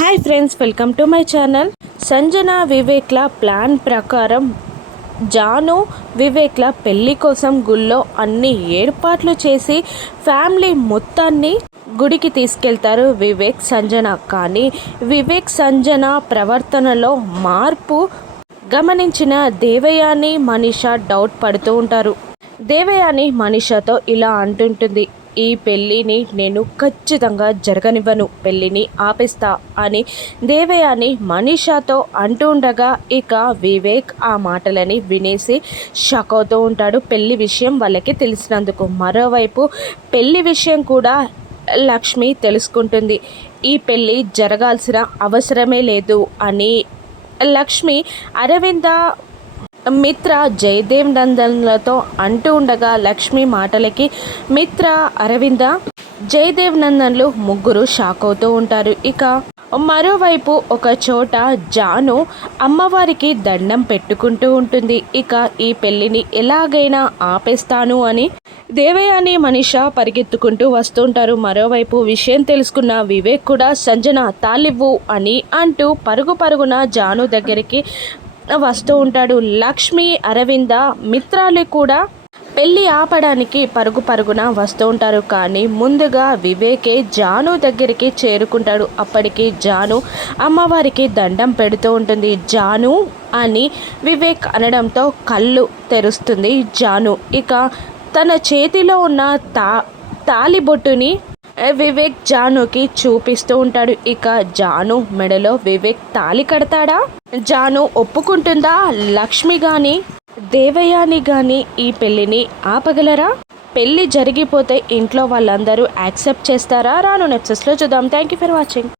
Hi friends welcome to my channel. Sanjana వివేక్ల plan ప్రకారం జాను వివేక్ల పెళ్ళి కోసం గుళ్ళో అన్ని ఏర్పాట్లు చేసి ఫ్యామిలీ మొత్తాన్ని గుడికి తీసుకెళ్తారు వివేక్ సంజన. కానీ వివేక్ సంజన ప్రవర్తనలో మార్పు గమనించిన దేవయాని మనీషా డౌట్ పడుతూ ఉంటారు. దేవయాని మనీషాతో ఇలా అంటుంటుంది ఈ పెళ్ళిని నేను ఖచ్చితంగా జరగనివ్వను పెళ్ళిని ఆపేస్తా అని దేవయాని మనీషాతో అంటూ ఉండగా ఇక వివేక్ ఆ మాటలని వినేసి షాక్ అవుతూ ఉంటాడు. పెళ్ళి విషయం వాళ్ళకి తెలిసినందుకు మరోవైపు పెళ్ళి విషయం కూడా లక్ష్మి తెలుసుకుంటుంది. ఈ పెళ్ళి జరగాల్సిన అవసరమే లేదు అని లక్ష్మి అరవింద మిత్ర జయదేవ్ నందన్లతో అంటూ ఉండగా లక్ష్మి మాటలకి మిత్ర అరవింద జయదేవ్ నందన్లు ముగ్గురు షాక్ అవుతూ ఉంటారు. ఇక మరోవైపు ఒక చోట జాను అమ్మవారికి దండం పెట్టుకుంటూ ఉంటుంది. ఇక ఈ పెళ్ళిని ఎలాగైనా ఆపేస్తాను అని దేవయాని మనిష పరిగెత్తుకుంటూ వస్తుంటారు మరోవైపు విషయం తెలుసుకున్న వివేక్ కూడా సంజన తాలివ్వు అని అంటూ పరుగు పరుగున జాను దగ్గరికి వస్తూ ఉంటాడు. లక్ష్మి అరవింద మిత్రాలు కూడా పెళ్ళి ఆపడానికి పరుగు పరుగున వస్తూ ఉంటారు. కానీ ముందుగా వివేకే జాను దగ్గరికి చేరుకుంటాడు. అప్పటికి జాను అమ్మవారికి దండం పెడుతూ ఉంటుంది. జాను అని వివేక్ అనడంతో కళ్ళు తెరుస్తుంది జాను. ఇక తన చేతిలో ఉన్న తా తాలిబొట్టుని వివేక్ జానుకి చూపిస్తూ ఉంటాడు. ఇక జాను మెడలో వివేక్ తాలి కడతాడా? జాను ఒప్పుకుంటుందా? లక్ష్మి గాని దేవయాని గాని ఈ పెళ్ళిని ఆపగలరా? పెళ్ళి జరిగిపోతే ఇంట్లో వాళ్ళందరూ యాక్సెప్ట్ చేస్తారా? రాను నెప్సెస్లో చూద్దాం. Thank you for watching.